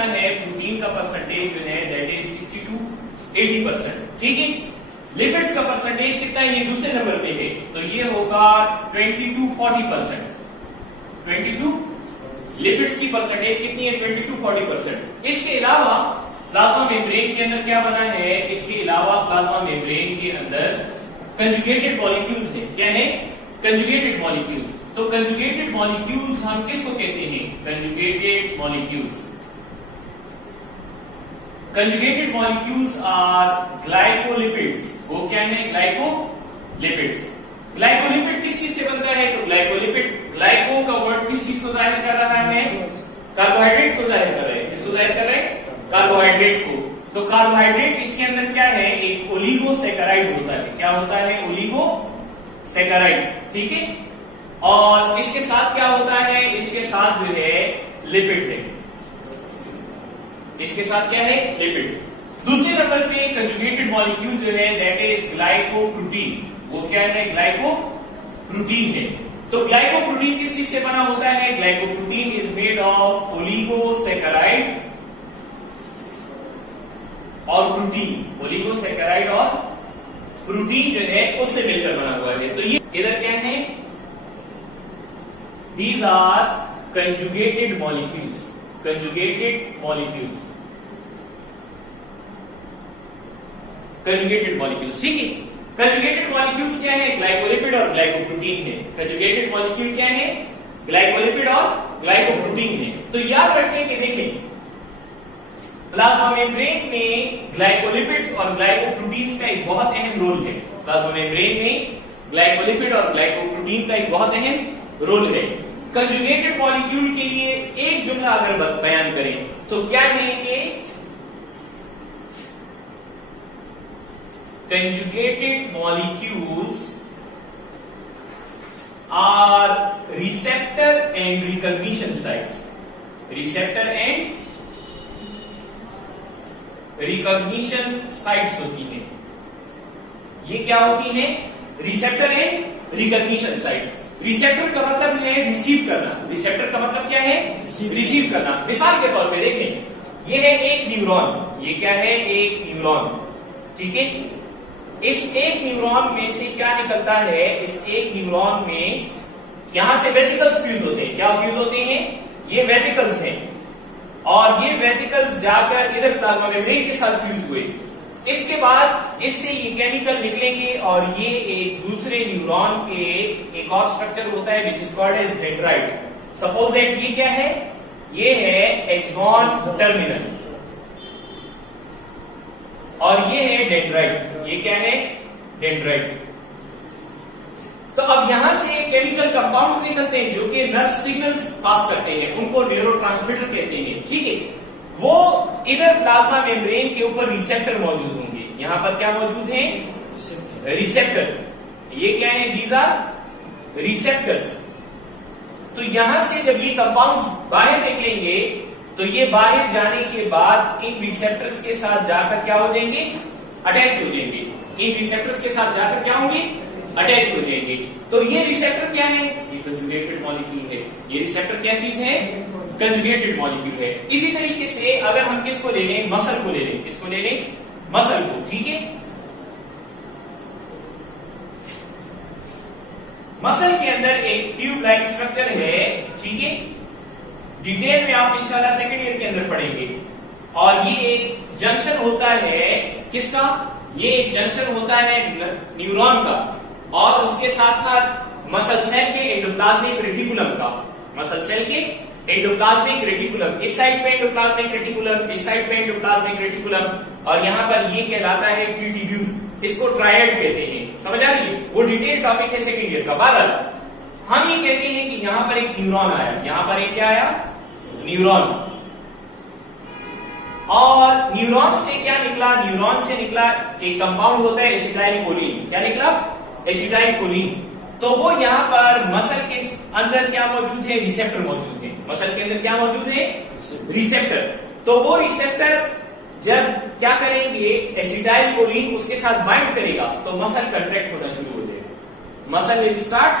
पूछना है प्रोटीन का परसेंटेज जो है दैट इज 60 to 80%, ठीक है। लिपिड्स का परसेंटेज कितना है, ये दूसरे नंबर पे है, तो ये होगा 20 to 40%। 20 to लिपिड्स की परसेंटेज कितनी है, 20 to 40%। इसके अलावा प्लाज्मा मेम्ब्रेन के अंदर क्या बना है, इसके अलावा प्लाज्मा मेम्ब्रेन के अंदर कंजुगेटेड मॉलिक्यूल्स है। क्या है, कंजुगेटेड मॉलिक्यूल्स। तो कंजुगेटेड मॉलिक्यूल्स हम किसको कहते हैं, conjugated molecules. Conjugated molecules are glycolipids. वो क्या है, ग्लाइकोलिपिड्स। ग्लाइकोलिपिड किस चीज से बनता है, तो ग्लाइकोलिपिड, ग्लाइको का वर्ड किस चीज को जाहिर कर रहा है, कार्बोहाइड्रेट को जाहिर कर रहा है। किसको जाहिर कर रहा है, कार्बोहाइड्रेट को। तो कार्बोहाइड्रेट इसके अंदर क्या है, एक ओलिगोसैकेराइड होता है। क्या होता है, ओलिगोसैकेराइड, ठीक है। और इसके साथ क्या होता है, इसके साथ जो है लिपिड है। इसके साथ क्या है, लिपिड। दूसरे नंबर पे कंजुगेटेड मॉलिक्यूल जो है दैट इज ग्लाइकोप्रोटीन। वो क्या है, ग्लाइकोप्रोटीन है। तो ग्लाइकोप्रोटीन किस चीज से बना होता है, glycoprotein is made of oligosaccharide और प्रोटीन। ओलिगोसैकेराइड और प्रोटीन जो है उससे मिलकर बना हुआ है। तो ये इधर क्या है, these are conjugated molecules। conjugated molecules, conjugated molecules, ठीक है। कंजुगेटेड मॉलिक्यूल्स क्या है, ग्लाइकोलिपिड और ग्लाइकोप्रोटीन है। कंजुगेटेड मॉलिक्यूल क्या है, ग्लाइकोलिपिड और ग्लाइकोप्रोटीन है। तो याद रखें कि देखें प्लाज्मा मेम्ब्रेन में ग्लाइकोलिपिड्स और ग्लाइकोप्रोटीन्स का एक बहुत अहम रोल है। प्लाज्मा मेम्ब्रेन में ग्लाइकोलिपिड और ग्लाइकोप्रोटीन का एक बहुत अहम रोल है। कंजुगेटेड मॉलिक्यूल के लिए एक जुमला अगर बयान करें तो क्या है कि conjugated molecules are receptor and recognition sites। receptor and recognition sites होती हैं। ये क्या होती है, receptor and recognition site. Receptor का मतलब है रिसीव करना। रिसेप्टर का मतलब क्या है, रिसीव करना। मिसाल के तौर पे देखें, ये है एक न्यूरॉन। ये क्या है, एक न्यूरॉन, ठीक है। इस एक न्यूरॉन में से क्या निकलता है, इस एक न्यूरॉन में यहां से वेसिकल्स फ्यूज होते हैं। क्या फ्यूज होते हैं, ये वेसिकल्स हैं। और ये वेसिकल्स जाकर इधर प्लाज्मा मेम्ब्रेन के साथ फ्यूज हुए। इसके बाद इससे ये केमिकल निकलेंगे और ये एक दूसरे न्यूरॉन के एक और स्ट्रक्चर होता है which is called as dendrite. Suppose that ये क्या है, ये है एक्सॉन टर्मिनल और ये है डेंड्राइट। ये क्या है, डेंड्राइट। तो अब यहां से केमिकल कंपाउंड्स निकलते हैं जो कि नर्व सिग्नल्स पास करते हैं, उनको न्यूरोट्रांसमीटर कहते हैं, ठीक है। वो इधर प्लाज्मा मेम्ब्रेन के ऊपर रिसेप्टर मौजूद होंगे। यहां पर क्या मौजूद है, रिसेप्टर। ये क्या है, दीज आर रिसेप्टर्स। तो यहां से जब ये कंपाउंड्स बाहर निकलेंगे तो ये बाहर जाने के बाद इन रिसेप्टर्स के साथ जाकर क्या हो जाएंगे, अटैच हो जाएंगे। इन रिसेप्टर्स के साथ जाकर क्या होंगे, अटैच हो जाएंगे। तो ये रिसेप्टर क्या है, ये कंजुगेटेड मॉलिक्यूल है। ये रिसेप्टर क्या चीज है, कंजुगेटेड मॉलिक्यूल है। इसी तरीके से अगर हम किसको ले लें, मसल को ले लें। किसको ले लें, मसल को, ठीक है। मसल के अंदर एक ट्यूब लाइक स्ट्रक्चर है, ठीक है। डिटेल में आप इंशाल्लाह सेकेंड ईयर के अंदर पढ़ेंगे। और ये एक जंक्शन होता है, किसका, ये एक जंक्शन होता है न्यूरॉन का और उसके साथ साथ मसल सेल के एंडोप्लाज्मिक रेटिकुलम का। मसल सेल के एंडोप्लाज्मिक रेटिकुलम, इस साइड पे एंडोप्लाज्मिक रेटिकुलम, इस साइड पे एंडोप्लाज्मिक रेटिकुलम, और यहां पर ये कहलाता है ट्यूब्यूल। इसको ट्रायड कहते हैं। समझ आ रही है, वो डिटेल टॉपिक है सेकेंड ईयर का। बादल हम ये कहते हैं कि यहां पर एक न्यूरॉन आया, यहां पर एक क्या आया, न्यूरॉन। और न्यूरॉन से क्या निकला, न्यूरॉन से निकला एक कंपाउंड होता है एसिटाइलकोलिन। क्या निकला, एसिटाइलकोलिन। तो वो यहां पर मसल के अंदर क्या मौजूद है, रिसेप्टर मौजूद है। मसल के अंदर क्या मौजूद है, रिसेप्टर। तो वो रिसेप्टर जब क्या करेंगे, एसिटाइलकोलिन उसके साथ बाइंड करेगा तो मसल कंट्रैक्ट होना शुरू हो जाएगा। Muscle will start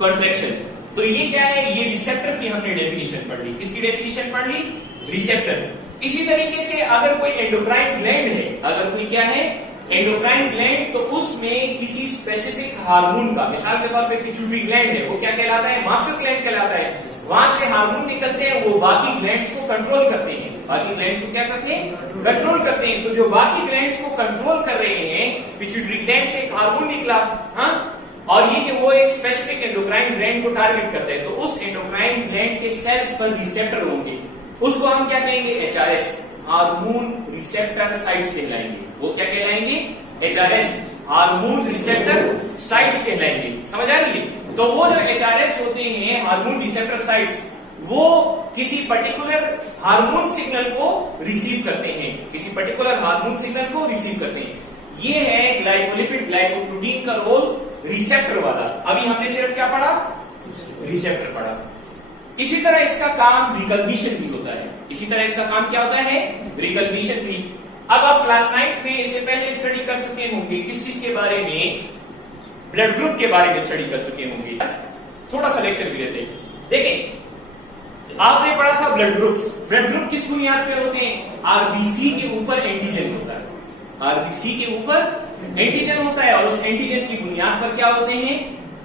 contraction. तो ये क्या है, ये रिसेप्टर की हमने डेफिनेशन पढ़ ली। किसकी डेफिनेशन पढ़ ली, रिसेप्टर। इसी तरीके से अगर कोई एंडोक्राइन ग्लैंड है, अगर कोई क्या है एंडोक्राइन ग्लैंड, तो उसमें किसी स्पेसिफिक हार्मोन का, मिसाल के तौर पे पिट्यूटरी ग्लैंड है, वो क्या कहलाता है, मास्टर ग्लैंड कहलाता है। वहां से हार्मोन निकलते हैं, वो बाकी ग्लैंड्स को कंट्रोल करते हैं, बाकी ग्लैंड्स को क्या करते हैं, कंट्रोल करते हैं। तो जो बाकी ग्लैंड्स को कंट्रोल कर रहे हैं, पिट्यूटरी ग्लैंड से एक हार्मोन निकला, हाँ, और ये कि वो एक स्पेसिफिक एंडोक्राइन ग्लैंड को टारगेट करते हैं, तो उस एंडोक्राइन ग्लैंड के सेल्स पर रिसेप्टर होंगे, उसको हम क्या कहेंगे, HRS, हार्मोन रिसेप्टर साइट्स कहलाएंगे। वो क्या कहलाएंगे, HRS, हार्मोन रिसेप्टर साइट्स कहलाएंगे। समझ आ रही है? तो वो जो HRS होते हैं, हार्मोन रिसेप्टर साइट्स, वो किसी पर्टिकुलर हार्मोन सिग्नल को रिसीव करते हैं, किसी पर्टिकुलर हार्मोन सिग्नल को रिसीव करते हैं। ये है ग्लाइकोलिपिड ग्लाइकोप्रोटीन का रोल रिसेप्टर वाला। अभी हमने सिर्फ क्या पढ़ा, रिसेप्टर पढ़ा। इसी तरह इसका काम रिकॉग्निशन भी होता है, इसी तरह इसका काम क्या होता है, रिकॉग्निशन भी। अब आप क्लास 9 में इससे पहले स्टडी कर चुके होंगे, किस चीज के बारे में, ब्लड ग्रुप के बारे में स्टडी कर चुके होंगे। थोड़ा सा लेक्चर भी लेते हैं। देखें, आपने पढ़ा था ब्लड ग्रुप्स। ब्लड ग्रुप किस बुनियाद पे होते हैं, आरबीसी के ऊपर एंटीजन होता है, आरबीसी के ऊपर एंटीजन होता है, और उस एंटीजन की बुनियाद पर क्या होते हैं,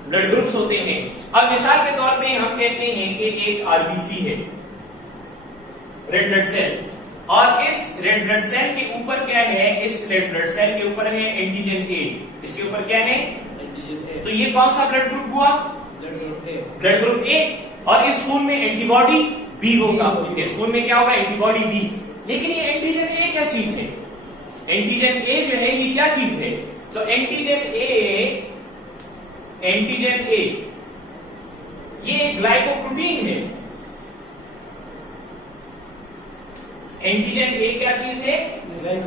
ब्लड ग्रुप्स होते हैं। अब मिसाल के तौर पे हम कहते हैं कि एक आरबीसी है, रेड ब्लड सेल, और इस रेड ब्लड सेल के ऊपर क्या है, इस रेड ब्लड सेल के ऊपर है एंटीजन ए, इसके ऊपर क्या है, एंटीजन ए। तो ये कौन सा ब्लड ग्रुप हुआ, ब्लड ग्रुप ए। और इस खून में एंटीबॉडी बी होगा, इस खून में क्या होगा, एंटीबॉडी बी। लेकिन ये एंटीजन ए क्या चीज है, एंटीजन ए जो है ये क्या चीज है, तो एंटीजन ए ये ग्लाइकोप्रोटीन है। एंटीजन ए क्या चीज है,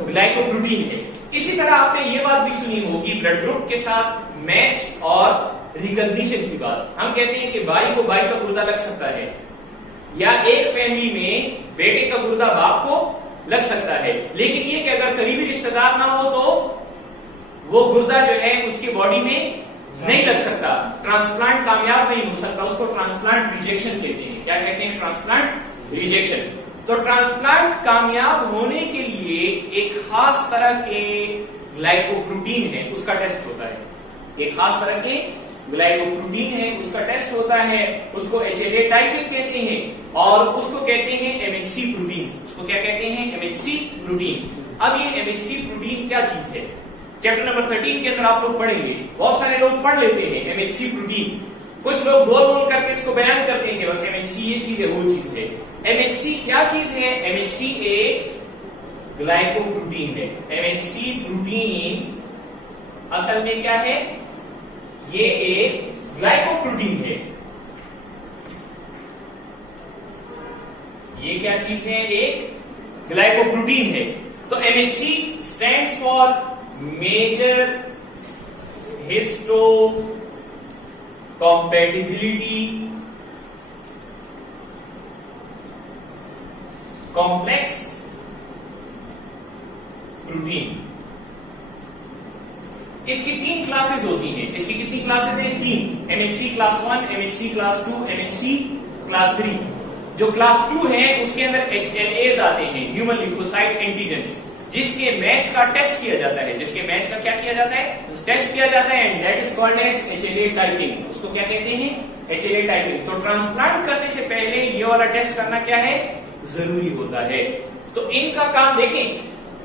ग्लाइकोप्रोटीन है। इसी तरह आपने ये बात भी सुनी होगी ब्लड ग्रुप के साथ मैच और रिकॉग्निशन की बात। हम कहते हैं कि भाई को भाई का गुर्दा लग सकता है, या एक फैमिली में बेटे का गुर्दा बाप को लग सकता है, लेकिन ये कि अगर करीबी रिश्तेदार ना हो तो वो गुर्दा जो है उसकी बॉडी में नहीं लग सकता, ट्रांसप्लांट कामयाब नहीं हो सकता, उसको ट्रांसप्लांट रिजेक्शन कहते हैं। क्या कहते हैं, ट्रांसप्लांट रिजेक्शन। तो ट्रांसप्लांट कामयाब होने के लिए एक खास तरह के ग्लाइकोप्रोटीन है, उसका टेस्ट होता है, एक खास तरह के ग्लाइकोप्रोटीन है, उसका टेस्ट होता है, उसको HLA टाइपिंग कहते हैं, और उसको कहते हैं MHC प्रोटीन। उसको क्या कहते हैं, MHC प्रोटीन। अब ये MHC प्रोटीन क्या चीज है, चैप्टर नंबर 13 के अंदर आप लोग पढ़ेंगे। बहुत सारे लोग पढ़ लेते हैं MHC प्रोटीन, कुछ लोग बोल बोल करके इसको बयान करते हैं कि बस MHC ये चीज है, वो चीज है। MHC क्या चीज है, MHC एक ग्लाइकोप्रोटीन है। MHC प्रोटीन असल में क्या है, ये एक ग्लाइकोप्रोटीन है। ये क्या चीज है, एक ग्लाइकोप्रोटीन है। तो MHC stands for major histo compatibility complex protein. इसकी 3 क्लासेस होती हैं। इसकी कितनी क्लासेस हैं, 3। MHC class 1, MHC class 2, MHC class 3। जो क्लास 2 है उसके अंदर HLAs आते हैं, ह्यूमन लिम्फोसाइट एंटीजेंस, जिसके मैच का टेस्ट किया जाता है, जिसके मैच का क्या किया जाता है, टेस्ट किया जाता है, that is called as HLA typing. उसको क्या कहते हैं, HLA टाइपिंग। तो ट्रांसप्लांट करने से पहले ये वाला टेस्ट करना क्या है, जरूरी होता है। तो इनका काम देखें,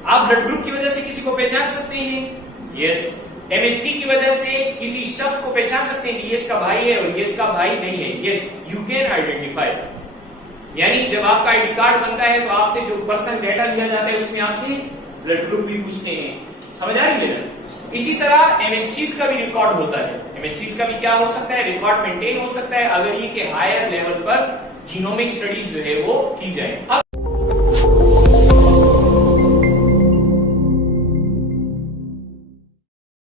आप ब्लड ग्रुप की वजह से किसी को पहचान सकते हैं, यस। MHC की वजह से किसी शख्स को पहचान सकते हैं कि ये इसका भाई है और ये इसका भाई नहीं है, यस, यू कैन आइडेंटिफाई। यानी जब आपका आईडी कार्ड बनता है तो आपसे जो पर्सनल डेटा लिया जाता है उसमें आपसे ब्लड ग्रुप भी पूछते हैं। समझ आ रही है? इसी तरह MHCs का भी रिकॉर्ड होता है। MHCs का भी क्या हो सकता है, रिकॉर्ड मेंटेन हो सकता है, अगर ये के हायर लेवल पर जीनोमिक स्टडीज जो है वो की जाए।